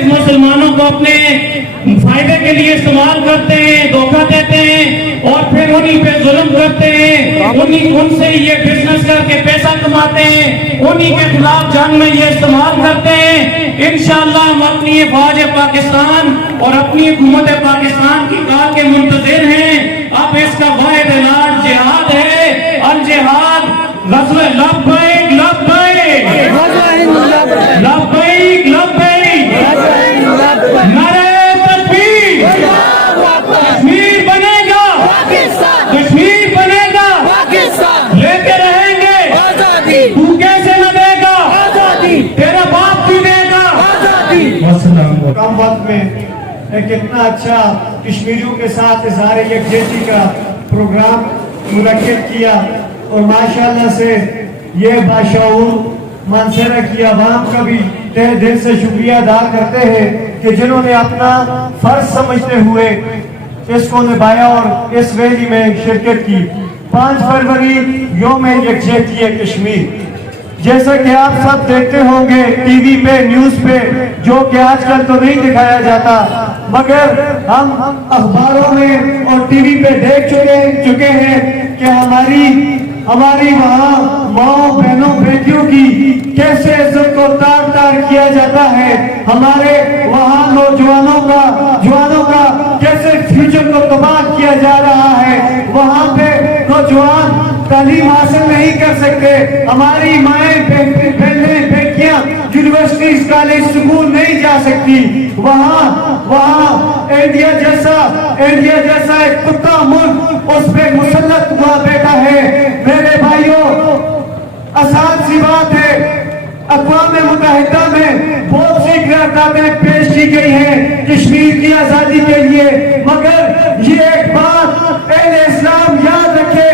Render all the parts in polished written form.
मुसलमानों को अपने फायदे के लिए इस्तेमाल करते हैं, धोखा देते हैं और फिर उन्हीं पे जुल्म करते हैं, उनसे ये बिजनेस करके पैसा कमाते हैं, उन्हीं के खिलाफ जंग में ये इस्तेमाल करते हैं। इंशाअल्लाह हम अपनी फौज पाकिस्तान और अपनी हुकूमत पाकिस्तान की कार के मुंतज़िर हैं। अब इसका वाहिद ऐलान जिहाद है, अल जिहाद गज़वे लब्बैक लब्बैक लब्बैक लब्बैक, नारे तकबीर, कश्मीर बनेगा, कश्मीर बनेगा, लेके रहेंगे, तू कैसे न देगा, तेरा बाप भी देगा। कम वक्त में एक इतना अच्छा कश्मीरियों के साथ इज़हार यकजहती का प्रोग्राम मुनक्किद किया और माशाअल्लाह से ये बाशऊर मानसरा की आवाम का भी तहे दिल से शुक्रिया अदा करते हैं कि जिन्होंने अपना फर्ज समझते हुए इसको निभाया और इस रैली में शिरकत की। 5 फरवरी यौम यकजहती कश्मीर, जैसा कि आप सब देखते होंगे टीवी पे, न्यूज़ पे, जो कि आजकल तो नहीं दिखाया जाता, मगर हम अखबारों में और टीवी पे देख चुके हैं कि हमारी वहाँ माओ बहनों बेटियों की कैसे इज्जत को तार तार किया जाता है, हमारे वहाँ जवानों का कैसे फ्यूचर को तबाह किया जा रहा है। वहाँ पे नौजवान तालीम हासिल नहीं कर सकते, हमारी माएँ बहनें बेटियां यूनिवर्सिटी कॉलेज स्कूल नहीं जा सकती। वहाँ इंडिया जैसा एक कुत्ता मुल्क उस पे मुसल्लत हुआ बेटा है। मेरे भाइयों, आसान सी बात है, अक़वाम मुत्तहिदा में बहुत सी करारदादें पेश की गई हैं कश्मीर की आज़ादी के लिए, मगर ये एक बात अहले इस्लाम याद रखे,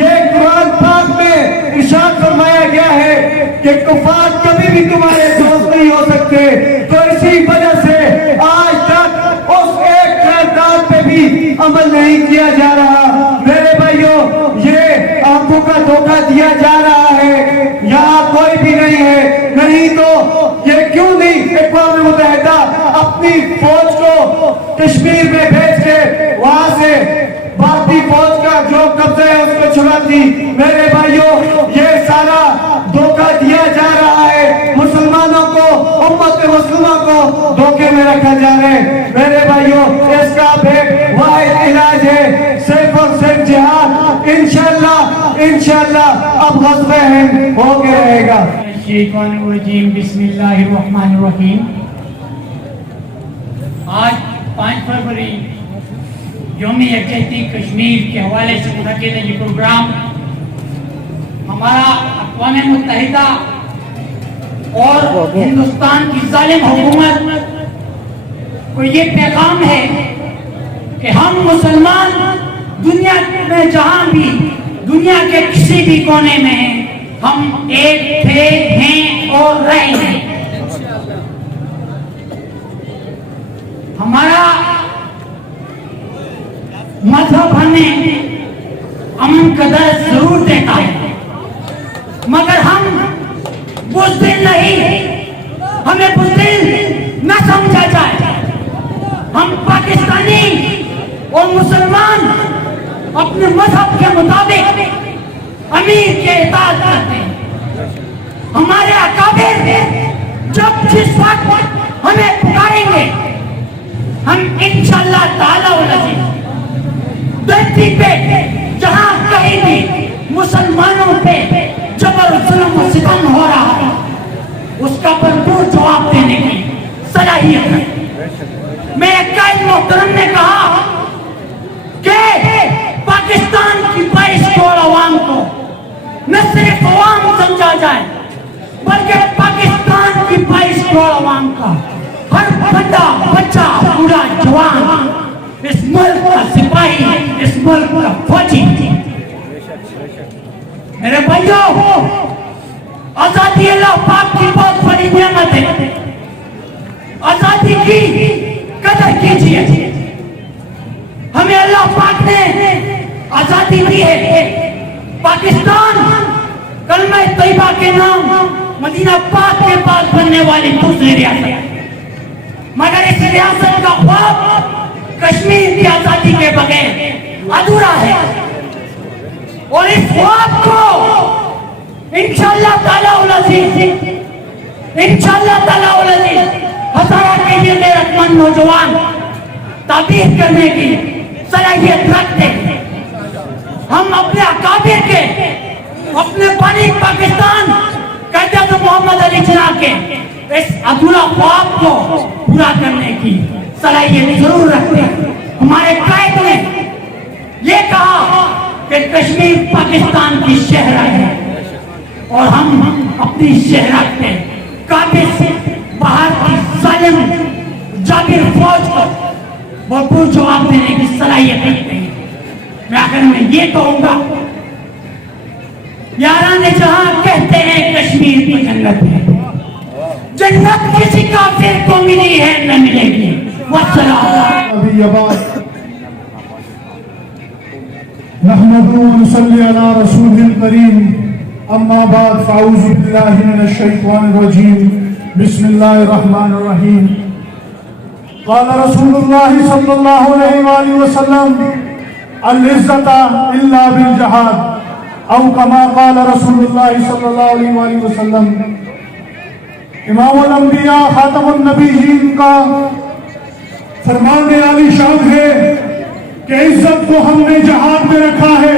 ये कुरान पाक में इरशाद फरमाया गया है कि कुफार कभी भी तुम्हारे दोस्त नहीं हो सकते। तो इसी वजह से आज तक उस एक करारदाद पे भी अमल नहीं किया जा रहा। मेरे भाइयों, ये आंखों का धोखा दिया जा रहा है, यहाँ कोई भी नहीं है, नहीं तो ये क्यों नहीं अक़वाम मुत्तहिदा अपनी फौज को कश्मीर में भेज के वहां से भारतीय फौज का जो कब्जा है उसको छुड़ाती। मेरे भाइयों, ये सारा धोखा दिया जा रहा है, मुसलमानों को, उम्मत मुस्लिमा को धोखे में रखा जा रहा है। मेरे भाइयों, इसका एक वाहिद इलाज है, सिर्फ और सिर्फ जिहाद। इंशाअल्लाह अब ग़ज़वे हिंद हो के रहेगा। बिस्मिल्लाहिर्रहमानिर्रहीम। आज 5 फरवरी यौम यकजहती कश्मीर के हवाले से मुनक्किद ये प्रोग्राम हमारा अक़वाम मुत्तहिदा और हिंदुस्तान की जालिम हुकूमत को ये पैगाम है कि हम मुसलमान दुनिया में जहाँ भी, दुनिया के किसी भी कोने में हैं, हम एक थे, हैं और रहेंगे। हमारा मजहब हमें अमन का दर्द जरूर देता है, मगर हम बुज़दिल नहीं, हमें बुज़दिल न समझा जाए। हम पाकिस्तानी और मुसलमान अपने मजहब के मुताबिक अमीर के इताअत करते हैं। हमारे अकाबिर जब जिस वक्त हमें पुकारेंगे, हम इंशाअल्लाह ताला वल अज़ीज़ धरती पे जहां कहीं भी मुसलमानों पे जबर जुल्म और सितम हो रहा है, उसका भरपूर जवाब देने की सलाहियत है। मैं कायद मोहतरम ने कहा कि पाकिस्तान की 22 करोड़ अवाम को न सिर्फ अवाम समझा जाए, बल्कि पाकिस्तान की करोड़ आवाम का, हर बंदा बच्चा बूढ़ा जवान, इस मुल्क का सिपाही, इस मुल्क का फौजी। मेरे भाइयों, आजादी अल्लाह पाक की बहुत बड़ी नेमत है। आजादी की कदर कीजिए। हमें अल्लाह पाक ने आजादी दी है। पाकिस्तान कलमा तैयबा के नाम मदीना पाक के पास बनने वाली दूसरी रियासत, मगर इस रियासत का ख्वाब कश्मीर की आजादी के बगैर अधूरा है। और इस ख्वाब को इंशाअल्लाह ताला उल अज़ीज़, इंशाअल्लाह ताला उल अज़ीज़ हज़ारा के ये गैरतमंद नौजवान ताबीर करने की सलाहियत रखते हैं। हम अपने अकाबिर के, अपने बनी पाकिस्तान कहते मोहम्मद अली जिन्ना के इस अधूरा ख्वाब को पूरा करने की सलाहियत जरूर रखते हैं। हमारे कायद ने ये कहा कि कश्मीर पाकिस्तान की शहरा है और हम अपनी शहरा पे काबिल से बाहर की जालिम जाबिर फौज को भरपूर जवाब देने की सलाहियत रखते हैं। मैं आखिर में ये कहूंगा, यारान जहां कहते हैं कश्मीर की जन्नत है, जन्नत किसी काफिर को मिली है न मिलेगी। वस्सलाम। नहमदुहु व नसल्ली अला रसूलिल करीम, अम्मा बाद फ़अऊज़ु बिल्लाहि मिनश शैतानिर रजीम, बिस्मिल्लाहिर रहमानिर रहीम। क़ाल रसूलुल्लाह सल्लल्लाहु अलैहि वसल्लम, अल इज़्ज़ता इल्ला बिल जहाद, औ कमा क़ाल रसूलुल्लाह सल्लल्लाहु अलैहि वसल्लम। इमामुल अंबिया खातमुन नबीय्यीन का फरमान आलीशान है कि इज्जत को हमने जहाद में रखा है,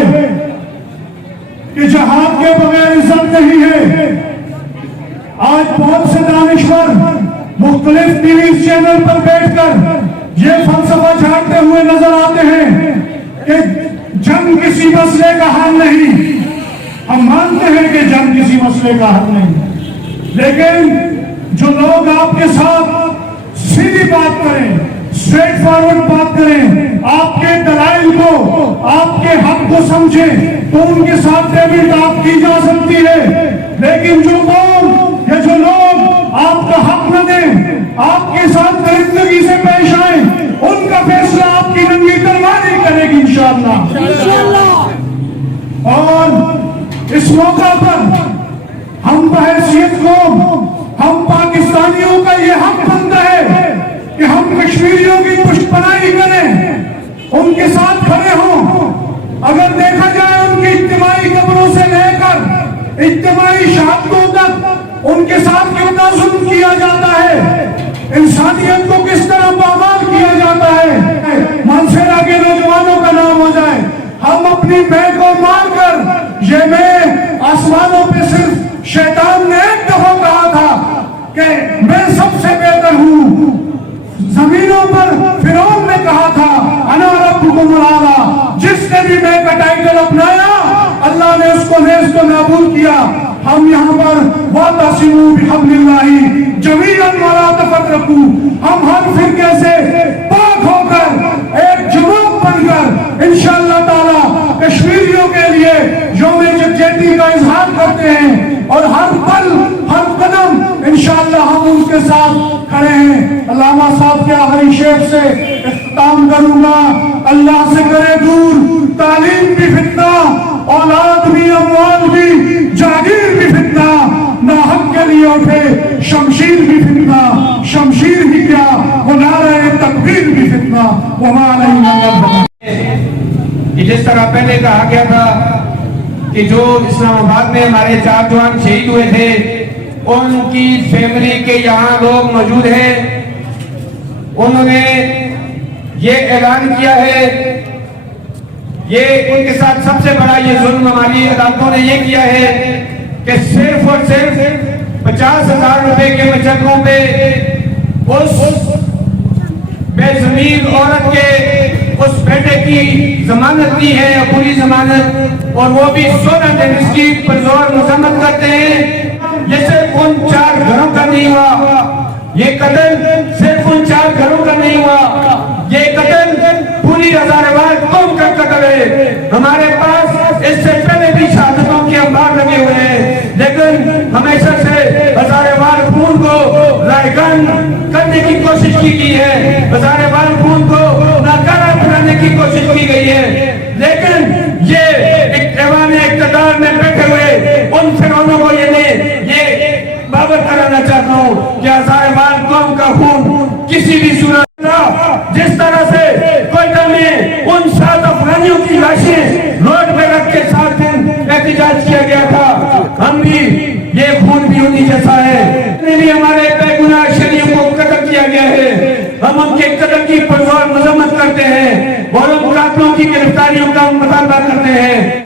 कि जहाद के बगैर इज्जत नहीं है। आज बहुत से दानिश्वर मुख्तलिफ टीवी चैनल पर बैठकर ये फलसफा झाड़ते हुए नजर आते हैं कि जंग किसी मसले का हल नहीं। हम मानते हैं कि जंग किसी मसले का हल नहीं, लेकिन जो लोग आपके साथ सीधी बात करें, स्ट्रेट फॉरवर्ड बात करें, आपके दलाइल को, आपके हक को समझे, तो उनके साथ डेबिट आप की जा सकती है। लेकिन जो कौम या जो लोग आपका हक न दें, आपके साथ दरिंदगी से पेश आए, उनका फैसला आपकी नंगी तलवार करेगी इंशाअल्लाह। और इस मौका पर हम बहैसियत कौम, हम पाकिस्तानियों का ये हक बनता है कि हम कश्मीरियों की पुष्टपनाही करें, उनके साथ खड़े हों। अगर देखा जाए उनकी इज्तिमाई कब्रों से लेकर इज्तिमाई शहादतों तक उनके साथ कितना जुल्म किया जाता है, इंसानियत को किस तरह पामाल किया जाता है। मानसेरा के नौजवानों का नाम हो जाए, हम अपनी मैं को मारकर, ये मैं आसमानों पे सिर्फ शैतान ने एक दफा कहा था कि मैं सबसे बेहतर हूँ, जमीनों पर फिरौन ने कहा था अना रब्बुकुमुल आला। जिसने भी मैं का टाइटल अपनाया, अल्लाह ने उसको नेस्त को नाबूद किया। हम यहाँ पर वातसिमू बिहब्लिल्लाहि जमीअन वला तफर्रकू, हम हर फिरके से पाक होकर एक जमात बनकर इंशाअल्लाह ताला कश्मीरियों के लिए यौम यकजहती का इजहार करते हैं और हर पल हर कदम इंशाअल्लाह हम उनके साथ खड़े हैं। अल्लामा साहब के आखिरी शेर से इख्तिताम करूंगा। अल्लाह से करे दूर तालीम भी फितना, औलाद भी अमवाल भी, जागीर भी फितना, नाहक के लिए उठे शमशीर भी फितना, शमशीर ही क्या वो नारे तकबीर भी फितना। वमा अलैना अल्लाह। जिस तरह पहले कहा गया था कि जो इस्लामाबाद में हमारे 4 जवान शहीद हुए थे, उनकी फैमिली के यहाँ लोग मौजूद हैं। उन्होंने ये ऐलान किया है, ये उनके साथ सबसे बड़ा ये जुल्म हमारी अदालतों ने ये किया है कि सिर्फ और सिर्फ 50,000 रुपए के मचलों पे उस बेज़मीन औरत के उस बेटे की जमानत दी है, पूरी जमानत, और वो भी 16 दिन इसकी पुरजोर मजम्मत करते हैं। ये सिर्फ उन 4 घरों का नहीं हुआ, یہ قتل صرف ان 4 گھروں کا نہیں ہوا، یہ قتل پوری ہزارواں قوم کا قتل ہے۔ ہمارے پاس اس سے پہلے بھی شہادتوں کے انبار لگے ہوئے ہیں، لیکن ہمیشہ سے ہزارواں خون کو رائگان کرنے کی کوشش کی گئی ہے، ہزارواں خون کو ناکارہ بنانے کی کوشش کی گئی ہے، لیکن یہ ایوان اقتدار میں بیٹھے ہوئے ان فرعونوں کو یہ بابر کرانا چاہتا ہوں کہ ہزارواں قوم کا خون کسی بھی صورت جس طرح سے کوئٹہ میں ان 7 افغانیوں کی لاشیں روڈ پہ رکھ کے 7 دن احتجاج کیا گیا تھا، ہم بھی یہ خون بھی انہی جیسا ہے، بھی ہمارے